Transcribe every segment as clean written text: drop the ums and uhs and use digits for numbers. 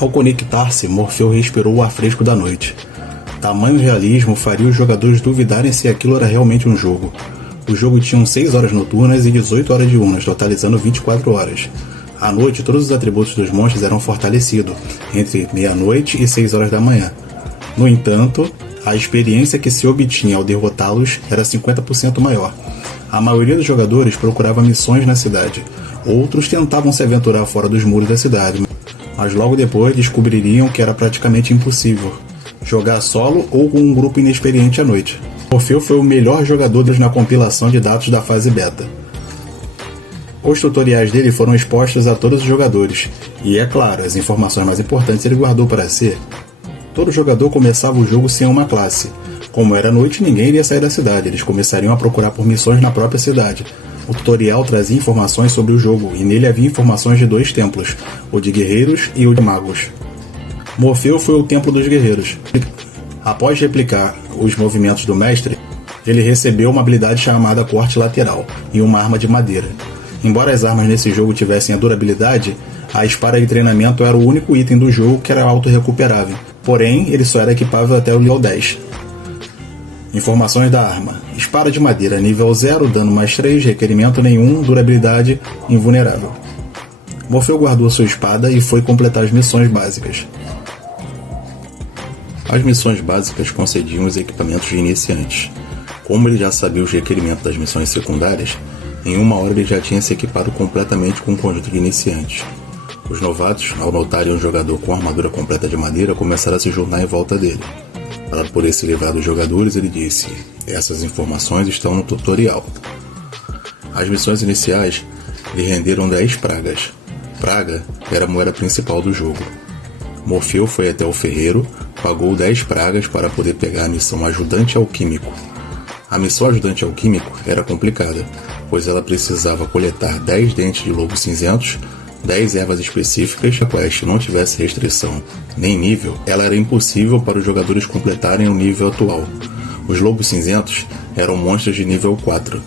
Ao conectar-se, Morfeu respirou o ar fresco da noite. Tamanho realismo faria os jogadores duvidarem se aquilo era realmente um jogo. O jogo tinha 6 horas noturnas e 18 horas diurnas, totalizando 24 horas. À noite, todos os atributos dos monstros eram fortalecidos, entre meia-noite e 6 horas da manhã. No entanto, a experiência que se obtinha ao derrotá-los era 50% maior. A maioria dos jogadores procurava missões na cidade. Outros tentavam se aventurar fora dos muros da cidade, mas logo depois descobririam que era praticamente impossível jogar solo ou com um grupo inexperiente à noite. Morfeu foi o melhor jogador na compilação de dados da fase beta. Os tutoriais dele foram expostos a todos os jogadores, e é claro, as informações mais importantes ele guardou para si. Todo jogador começava o jogo sem uma classe. Como era noite, ninguém iria sair da cidade, eles começariam a procurar por missões na própria cidade. O tutorial trazia informações sobre o jogo, e nele havia informações de 2 templos, o de guerreiros e o de magos. Morfeu foi o templo dos guerreiros. Após replicar os movimentos do mestre, ele recebeu uma habilidade chamada corte lateral e uma arma de madeira. Embora as armas nesse jogo tivessem a durabilidade, a espada de treinamento era o único item do jogo que era auto-recuperável, porém ele só era equipável até o nível 10. Informações da arma: espada de madeira, nível 0, dano mais 3, requerimento nenhum, durabilidade invulnerável. Morfeu guardou sua espada e foi completar as missões básicas. As missões básicas concediam os equipamentos de iniciantes. Como ele já sabia os requerimentos das missões secundárias, em 1 hora ele já tinha se equipado completamente com um conjunto de iniciantes. Os novatos, ao notarem um jogador com armadura completa de madeira, começaram a se juntar em volta dele. Para poder se livrar dos jogadores, ele disse: essas informações estão no tutorial. As missões iniciais lhe renderam 10 pragas. Praga era a moeda principal do jogo. Morfeu foi até o ferreiro, pagou 10 pragas para poder pegar a missão Ajudante Alquímico. A missão Ajudante Alquímico era complicada, pois ela precisava coletar 10 dentes de lobo cinzentos, 10 ervas específicas. Se a quest não tivesse restrição nem nível, ela era impossível para os jogadores completarem o nível atual. Os lobos cinzentos eram monstros de nível 4,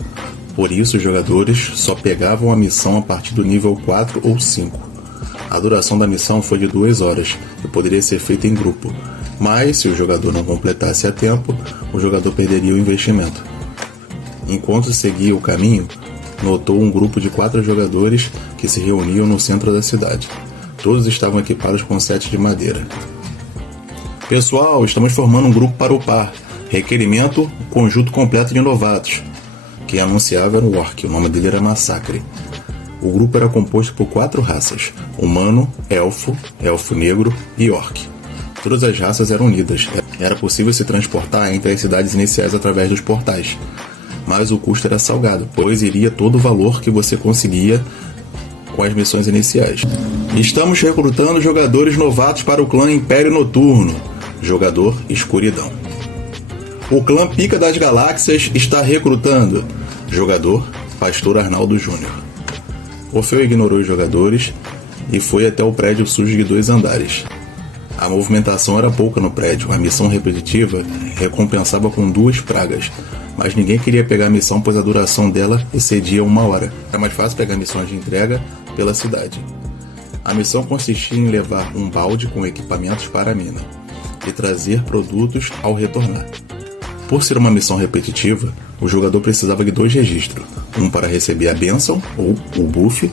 por isso os jogadores só pegavam a missão a partir do nível 4 ou 5. A duração da missão foi de 2 horas e poderia ser feita em grupo, mas se o jogador não completasse a tempo, o jogador perderia o investimento. Enquanto seguia o caminho, notou um grupo de 4 jogadores que se reuniam no centro da cidade. Todos estavam equipados com setes de madeira. Pessoal, estamos formando um grupo para upar. Requerimento, conjunto completo de novatos. Quem anunciava era o Orc, o nome dele era Massacre. O grupo era composto por 4 raças: humano, elfo, elfo negro e orc. Todas as raças eram unidas. Era possível se transportar entre as cidades iniciais através dos portais. Mas o custo era salgado, pois iria todo o valor que você conseguia com as missões iniciais. Estamos recrutando jogadores novatos para o clã Império Noturno. Jogador Escuridão. O clã Pica das Galáxias está recrutando. Jogador Pastor Arnaldo Júnior. Morfeu ignorou os jogadores e foi até o prédio sujo de 2 andares. A movimentação era pouca no prédio. A missão repetitiva recompensava com 2 pragas, mas ninguém queria pegar a missão pois a duração dela excedia 1 hora. Era mais fácil pegar missões de entrega pela cidade. A missão consistia em levar um balde com equipamentos para a mina e trazer produtos ao retornar. Por ser uma missão repetitiva, o jogador precisava de 2 registros, um para receber a bênção, ou o buff,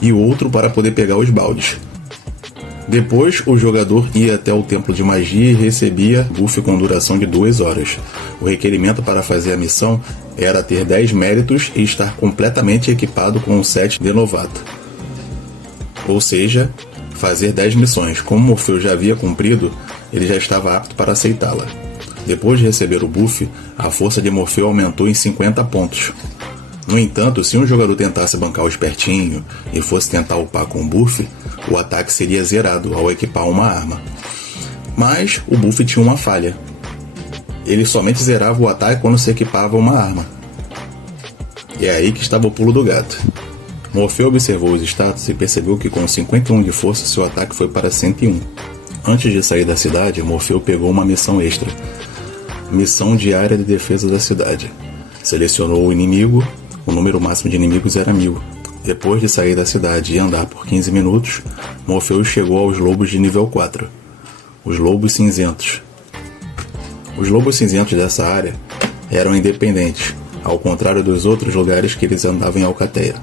e outro para poder pegar os baldes. Depois, o jogador ia até o templo de magia e recebia buff com duração de 2 horas. O requerimento para fazer a missão era ter 10 méritos e estar completamente equipado com um set de novato. Ou seja, fazer 10 missões. Como Morfeu já havia cumprido, ele já estava apto para aceitá-la. Depois de receber o buff, a força de Morfeu aumentou em 50 pontos. No entanto, se um jogador tentasse bancar o espertinho e fosse tentar upar com o buff, o ataque seria zerado ao equipar uma arma. Mas o buff tinha uma falha. Ele somente zerava o ataque quando se equipava uma arma. E é aí que estava o pulo do gato. Morfeu observou os status e percebeu que com 51 de força seu ataque foi para 101. Antes de sair da cidade, Morfeu pegou uma missão extra. Missão diária de defesa da cidade. Selecionou o inimigo, o número máximo de inimigos era 1000. Depois de sair da cidade e andar por 15 minutos, Morpheus chegou aos lobos de nível 4, os lobos cinzentos. Os lobos cinzentos dessa área eram independentes, ao contrário dos outros lugares que eles andavam em Alcateia.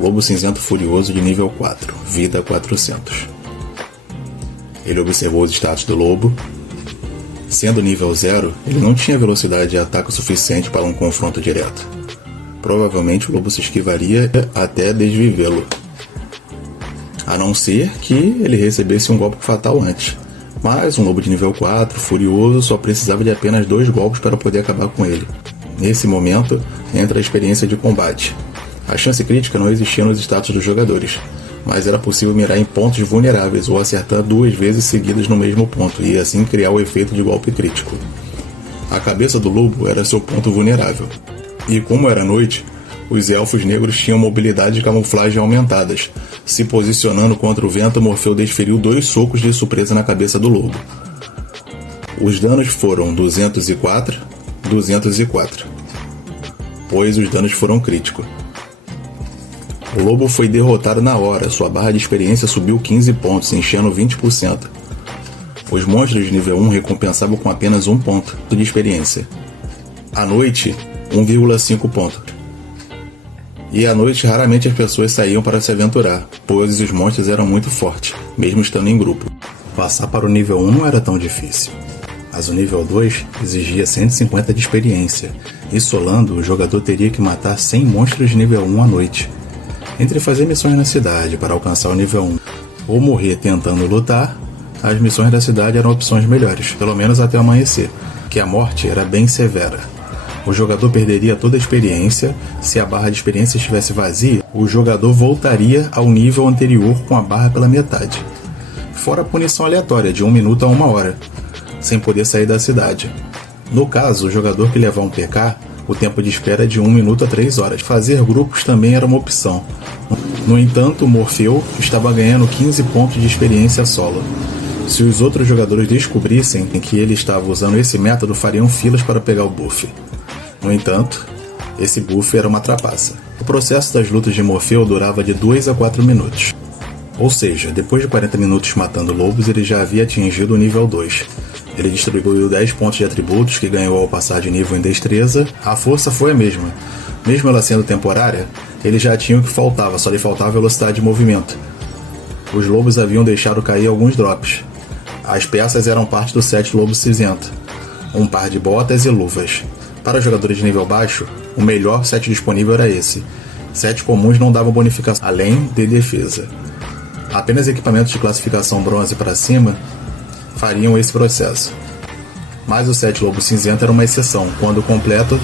Lobo cinzento furioso de nível 4, vida 400. Ele observou os status do lobo. Sendo nível 0, ele não tinha velocidade e ataque suficiente para um confronto direto. Provavelmente o lobo se esquivaria até desvivê-lo, a não ser que ele recebesse um golpe fatal antes. Mas um lobo de nível 4, furioso, só precisava de apenas 2 golpes para poder acabar com ele. Nesse momento, entra a experiência de combate. A chance crítica não existia nos status dos jogadores, mas era possível mirar em pontos vulneráveis ou acertar 2 vezes seguidas no mesmo ponto, e assim criar o efeito de golpe crítico. A cabeça do lobo era seu ponto vulnerável, e como era noite, os elfos negros tinham mobilidade e camuflagem aumentadas. Se posicionando contra o vento, Morfeu desferiu 2 socos de surpresa na cabeça do lobo. Os danos foram 204, 204, pois os danos foram críticos. O lobo foi derrotado na hora, sua barra de experiência subiu 15 pontos, enchendo 20%. Os monstros de nível 1 recompensavam com apenas 1 ponto de experiência. À noite, 1,5 ponto. E à noite raramente as pessoas saíam para se aventurar, pois os monstros eram muito fortes, mesmo estando em grupo. Passar para o nível 1 não era tão difícil, mas o nível 2 exigia 150 de experiência, e solando, o jogador teria que matar 100 monstros de nível 1 à noite. Entre fazer missões na cidade para alcançar o nível 1 ou morrer tentando lutar, as missões da cidade eram opções melhores, pelo menos até amanhecer, que a morte era bem severa. O jogador perderia toda a experiência. Se a barra de experiência estivesse vazia, o jogador voltaria ao nível anterior com a barra pela metade. Fora a punição aleatória de 1 minuto a 1 hora, sem poder sair da cidade. No caso, o jogador que levar um PK, o tempo de espera é de 1 minuto a 3 horas. Fazer grupos também era uma opção. No entanto, Morfeu estava ganhando 15 pontos de experiência solo. Se os outros jogadores descobrissem que ele estava usando esse método, fariam filas para pegar o buff. No entanto, esse buff era uma trapaça. O processo das lutas de Morfeu durava de 2 a 4 minutos. Ou seja, depois de 40 minutos matando lobos, ele já havia atingido o nível 2. Ele distribuiu 10 pontos de atributos que ganhou ao passar de nível em destreza. A força foi a mesma. Mesmo ela sendo temporária, ele já tinha o que faltava, só lhe faltava velocidade de movimento. Os lobos haviam deixado cair alguns drops. As peças eram parte do set Lobo Cinzento, um par de botas e luvas. Para jogadores de nível baixo, o melhor set disponível era esse. Sets comuns não davam bonificação, além de defesa. Apenas equipamentos de classificação bronze para cima fariam esse processo. Mas o set Lobo Cinzento era uma exceção. Quando completo,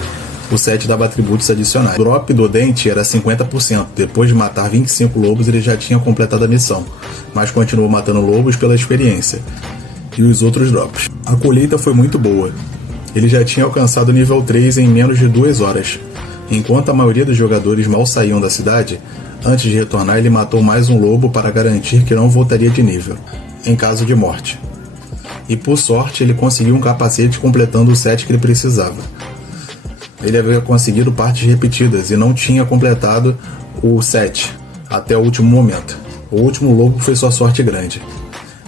o set dava atributos adicionais. O drop do dente era 50%. Depois de matar 25 lobos, ele já tinha completado a missão, mas continuou matando lobos pela experiência e os outros drops. A colheita foi muito boa. Ele já tinha alcançado o nível 3 em menos de 2 horas. Enquanto a maioria dos jogadores mal saíam da cidade, antes de retornar ele matou mais um lobo para garantir que não voltaria de nível, em caso de morte. E por sorte ele conseguiu um capacete completando o set que ele precisava. Ele havia conseguido partes repetidas e não tinha completado o set até o último momento. O último lobo foi sua sorte grande.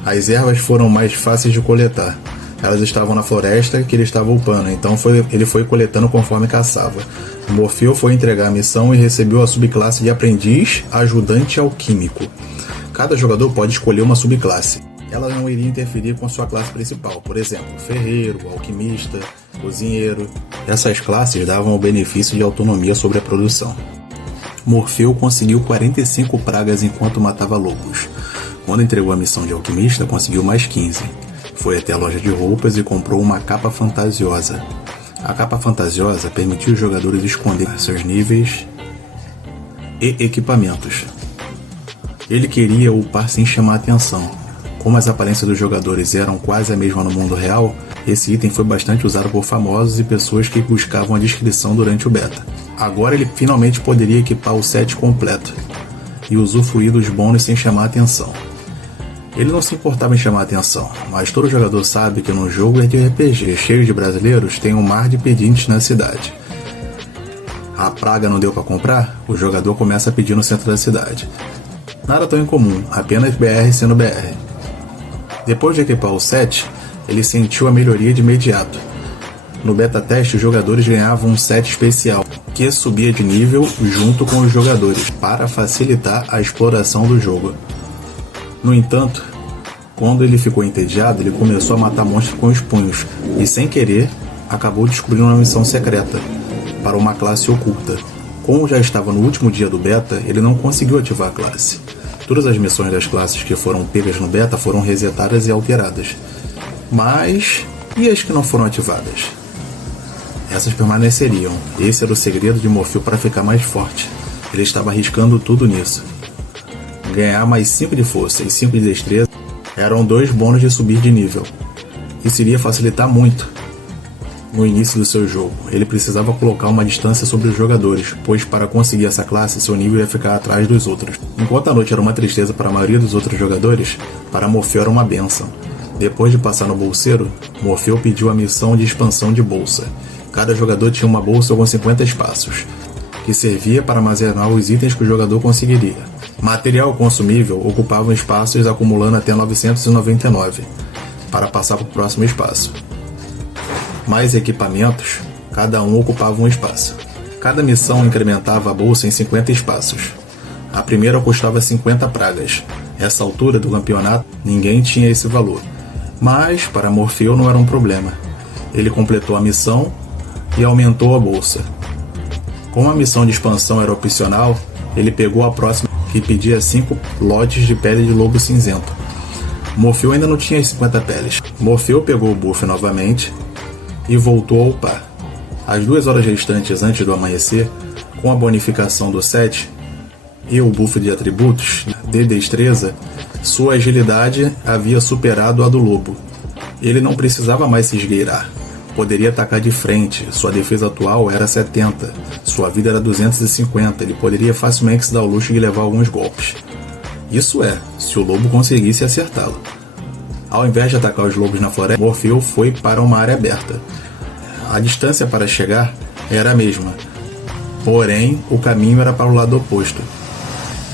As ervas foram mais fáceis de coletar. Elas estavam na floresta que ele estava upando, então ele foi coletando conforme caçava. Morfeu foi entregar a missão e recebeu a subclasse de aprendiz ajudante alquímico. Cada jogador pode escolher uma subclasse. Ela não iria interferir com sua classe principal, por exemplo, ferreiro, alquimista, cozinheiro. Essas classes davam o benefício de autonomia sobre a produção. Morfeu conseguiu 45 pragas enquanto matava lobos. Quando entregou a missão de alquimista, conseguiu mais 15. Foi até a loja de roupas e comprou uma capa fantasiosa. A capa fantasiosa permitiu os jogadores esconder seus níveis e equipamentos. Ele queria upar sem chamar atenção. Como as aparências dos jogadores eram quase a mesma no mundo real, esse item foi bastante usado por famosos e pessoas que buscavam a descrição durante o beta. Agora ele finalmente poderia equipar o set completo e usufruir dos bônus sem chamar atenção. Ele não se importava em chamar atenção, mas todo jogador sabe que num jogo de RPG cheio de brasileiros tem um mar de pedintes na cidade. a praga não deu para comprar, o jogador começa a pedir no centro da cidade. Nada tão incomum, apenas BR sendo BR. Depois de equipar o set, ele sentiu a melhoria de imediato. No beta teste, os jogadores ganhavam um set especial, que subia de nível junto com os jogadores, para facilitar a exploração do jogo. No entanto, quando ele ficou entediado, ele começou a matar monstros com os punhos, e sem querer, acabou descobrindo uma missão secreta, para uma classe oculta. Como já estava no último dia do beta, ele não conseguiu ativar a classe. Todas as missões das classes que foram pegas no beta foram resetadas e alteradas. Mas, e as que não foram ativadas? Essas permaneceriam. Esse era o segredo de Morpheus para ficar mais forte. Ele estava arriscando tudo nisso. Ganhar mais 5 de força e 5 de destreza eram 2 bônus de subir de nível. Isso iria facilitar muito no início do seu jogo. Ele precisava colocar uma distância sobre os jogadores, pois para conseguir essa classe, seu nível ia ficar atrás dos outros. Enquanto a noite era uma tristeza para a maioria dos outros jogadores, para Morpheus era uma bênção. Depois de passar no bolseiro, Morpheus pediu a missão de expansão de bolsa. Cada jogador tinha uma bolsa com 50 espaços, que servia para armazenar os itens que o jogador conseguiria. Material consumível ocupava espaços acumulando até 999, para passar para o próximo espaço. Mais equipamentos, cada um ocupava um espaço. Cada missão incrementava a bolsa em 50 espaços. A primeira custava 50 pragas. Essa altura do campeonato, ninguém tinha esse valor. Mas, para Morpheus não era um problema. Ele completou a missão e aumentou a bolsa. Como a missão de expansão era opcional, ele pegou a próxima, que pedia 5 lotes de pele de lobo cinzento. Morpheus ainda não tinha as 50 peles. Morpheus pegou o buff novamente e voltou a upar. As 2 horas restantes antes do amanhecer, com a bonificação do set e o buff de atributos de destreza, sua agilidade havia superado a do lobo. Ele não precisava mais se esgueirar. Poderia atacar de frente, sua defesa atual era 70, sua vida era 250, ele poderia facilmente se dar o luxo de levar alguns golpes. Isso é, se o lobo conseguisse acertá-lo. Ao invés de atacar os lobos na floresta, Morpheus foi para uma área aberta. A distância para chegar era a mesma, porém o caminho era para o lado oposto.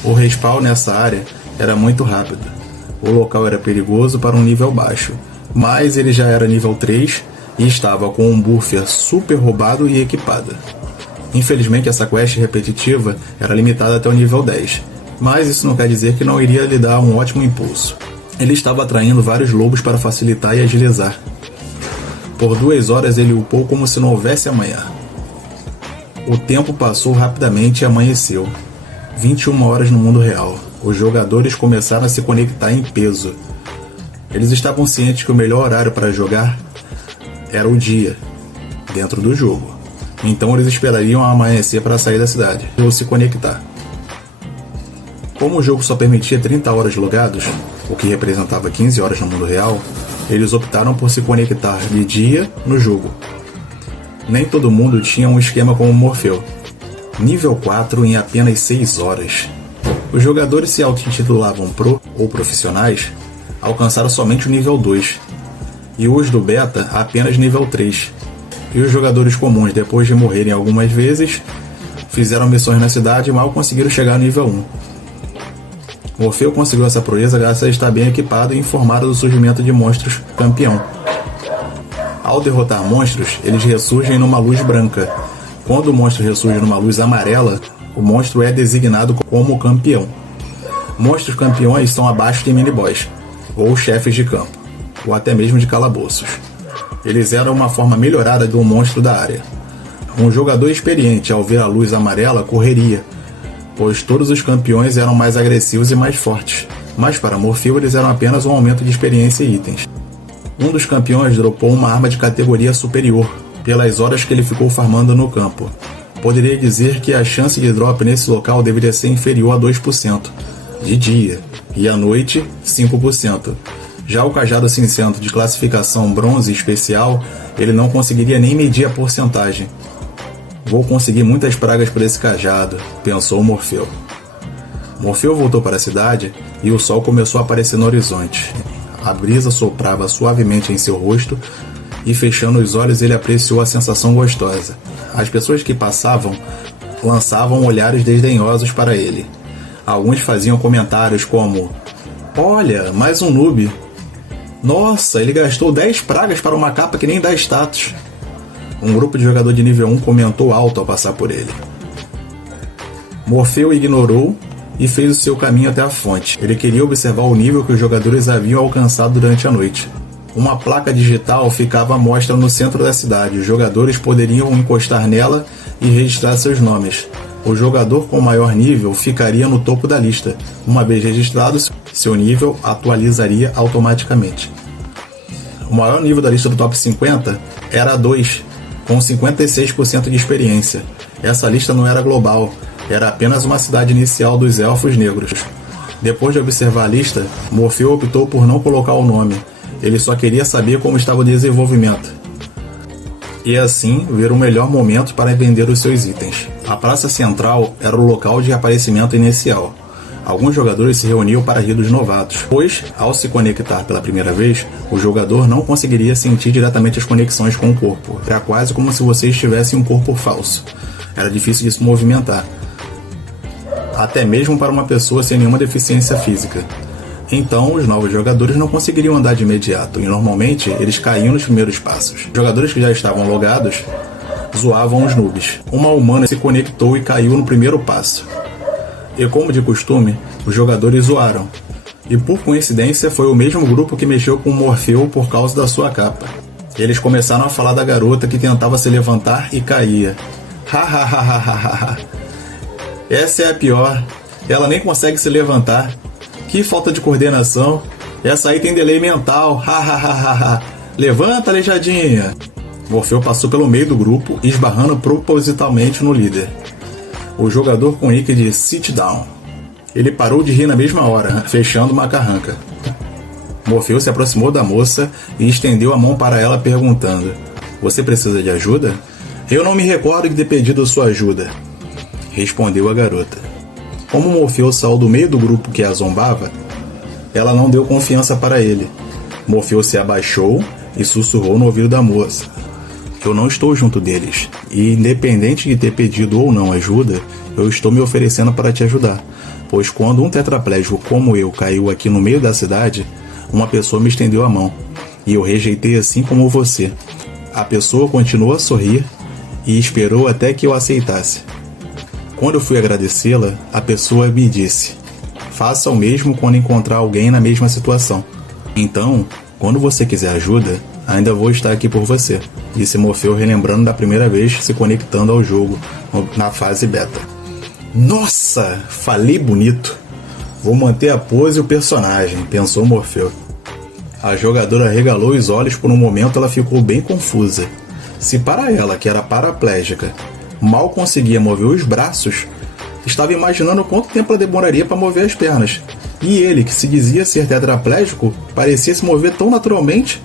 O respawn nessa área era muito rápido. O local era perigoso para um nível baixo, mas ele já era nível 3 e estava com um buffer super roubado e equipado. Infelizmente essa quest repetitiva era limitada até o nível 10, mas isso não quer dizer que não iria lhe dar um ótimo impulso. Ele estava atraindo vários lobos para facilitar e agilizar. Por 2 horas ele upou como se não houvesse amanhã. O tempo passou rapidamente e amanheceu. 21 horas no mundo real. Os jogadores começaram a se conectar em peso. Eles estavam cientes que o melhor horário para jogar era o dia, dentro do jogo. Então eles esperariam amanhecer para sair da cidade ou se conectar. Como o jogo só permitia 30 horas logados, o que representava 15 horas no mundo real, eles optaram por se conectar de dia no jogo. Nem todo mundo tinha um esquema como Morpheus. Nível 4 em apenas 6 horas. Os jogadores se auto-intitulavam Pro ou Profissionais alcançaram somente o nível 2, e os do Beta apenas nível 3. E os jogadores comuns, depois de morrerem algumas vezes, fizeram missões na cidade e mal conseguiram chegar ao nível 1. Morpheus conseguiu essa proeza graças a estar bem equipado e informado do surgimento de monstros campeão. Ao derrotar monstros, eles ressurgem numa luz branca. Quando o monstro ressurge numa luz amarela, o monstro é designado como campeão. Monstros campeões são abaixo de mini-boss, ou chefes de campo, ou até mesmo de calabouços. Eles eram uma forma melhorada de um monstro da área. Um jogador experiente, ao ver a luz amarela, correria, pois todos os campeões eram mais agressivos e mais fortes, mas para Morpheus eles eram apenas um aumento de experiência e itens. Um dos campeões dropou uma arma de categoria superior, pelas horas que ele ficou farmando no campo. Poderia dizer que a chance de drop nesse local deveria ser inferior a 2%, de dia, e à noite, 5%. Já o cajado cinzento de classificação bronze especial, ele não conseguiria nem medir a porcentagem. Vou conseguir muitas pragas por esse cajado, pensou Morpheus. Morpheus voltou para a cidade e o sol começou a aparecer no horizonte. A brisa soprava suavemente em seu rosto e, fechando os olhos, ele apreciou a sensação gostosa. As pessoas que passavam lançavam olhares desdenhosos para ele. Alguns faziam comentários como: "Olha, mais um noob. Nossa, ele gastou 10 pragas para uma capa que nem dá status." Um grupo de jogador de nível 1 comentou alto ao passar por ele. Morfeu ignorou e fez o seu caminho até a fonte. Ele queria observar o nível que os jogadores haviam alcançado durante a noite. Uma placa digital ficava à mostra no centro da cidade. Os jogadores poderiam encostar nela e registrar seus nomes. O jogador com maior nível ficaria no topo da lista. Uma vez registrado, seu nível atualizaria automaticamente. O maior nível da lista do top 50 era 2, com 56% de experiência. Essa lista não era global, era apenas uma cidade inicial dos Elfos Negros. Depois de observar a lista, Morfeu optou por não colocar o nome. Ele só queria saber como estava o desenvolvimento. E assim, ver o melhor momento para vender os seus itens. A praça central era o local de aparecimento inicial. Alguns jogadores se reuniam para rir dos novatos, pois, ao se conectar pela primeira vez, o jogador não conseguiria sentir diretamente as conexões com o corpo. Era quase como se você estivesse em um corpo falso. Era difícil de se movimentar, até mesmo para uma pessoa sem nenhuma deficiência física. Então, os novos jogadores não conseguiriam andar de imediato, e normalmente eles caíam nos primeiros passos. Os jogadores que já estavam logados zoavam os noobs. Uma humana se conectou e caiu no primeiro passo. E como de costume, os jogadores zoaram. E por coincidência foi o mesmo grupo que mexeu com Morfeu por causa da sua capa. Eles começaram a falar da garota que tentava se levantar e caía. Ha. Essa é a pior. Ela nem consegue se levantar. Que falta de coordenação. Essa aí tem delay mental. Ha. Levanta, aleijadinha. Morfeu passou pelo meio do grupo, esbarrando propositalmente no líder, o jogador com nick de Sit Down. Ele parou de rir na mesma hora, fechando uma carranca. Morfeu se aproximou da moça e estendeu a mão para ela perguntando: "Você precisa de ajuda?" "Eu não me recordo de ter pedido sua ajuda", respondeu a garota. Como Morfeu saiu do meio do grupo que a zombava, ela não deu confiança para ele. Morfeu se abaixou e sussurrou no ouvido da moça: "Eu não estou junto deles, e independente de ter pedido ou não ajuda, eu estou me oferecendo para te ajudar, pois quando um tetraplégico como eu caiu aqui no meio da cidade, uma pessoa me estendeu a mão, e eu rejeitei assim como você." A pessoa continuou a sorrir e esperou até que eu aceitasse. Quando eu fui agradecê-la, a pessoa me disse: "Faça o mesmo quando encontrar alguém na mesma situação. Então, quando você quiser ajuda, ainda vou estar aqui por você", disse Morfeu, relembrando da primeira vez se conectando ao jogo na fase beta. "Nossa, falei bonito. Vou manter a pose e o personagem", pensou Morfeu. A jogadora regalou os olhos por um momento. Ela ficou bem confusa. Se para ela, que era paraplégica, mal conseguia mover os braços, estava imaginando quanto tempo ela demoraria para mover as pernas. E ele, que se dizia ser tetraplégico, parecia se mover tão naturalmente.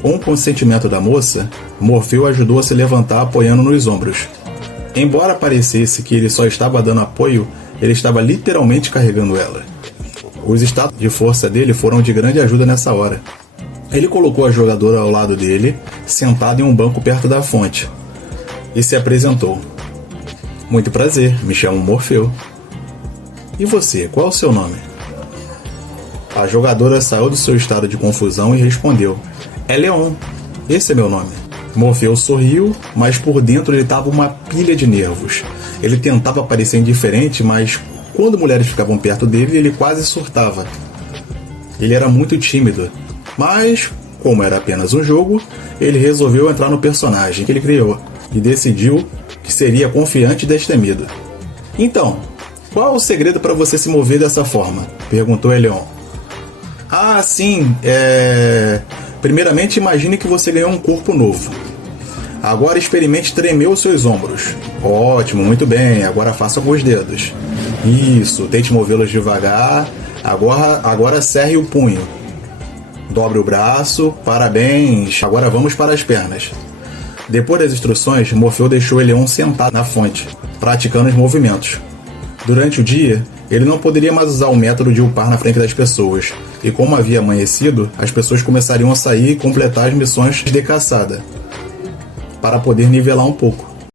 Com o consentimento da moça, Morfeu ajudou a se levantar apoiando nos ombros. Embora parecesse que ele só estava dando apoio, ele estava literalmente carregando ela. Os status de força dele foram de grande ajuda nessa hora. Ele colocou a jogadora ao lado dele, sentada em um banco perto da fonte, e se apresentou. "Muito prazer, me chamo Morfeu. E você, qual é o seu nome?" A jogadora saiu do seu estado de confusão e respondeu: "É Leon, esse é meu nome." Morfeu sorriu, mas por dentro ele estava uma pilha de nervos. Ele tentava parecer indiferente, mas quando mulheres ficavam perto dele, ele quase surtava. Ele era muito tímido, mas, como era apenas um jogo, ele resolveu entrar no personagem que ele criou e decidiu que seria confiante e destemido. "Então, qual é o segredo para você se mover dessa forma?" perguntou Eleon. "Ah, sim, Primeiramente, imagine que você ganhou um corpo novo. Agora experimente tremer os seus ombros." "Ótimo, muito bem, agora faça com os dedos." "Isso, tente movê-los devagar. Agora cerre o punho." "Dobre o braço, parabéns, agora vamos para as pernas." Depois das instruções, Morfeu deixou Eleon sentado na fonte, praticando os movimentos. Durante o dia, ele não poderia mais usar o método de upar na frente das pessoas, e como havia amanhecido, as pessoas começariam a sair e completar as missões de caçada, para poder nivelar um pouco.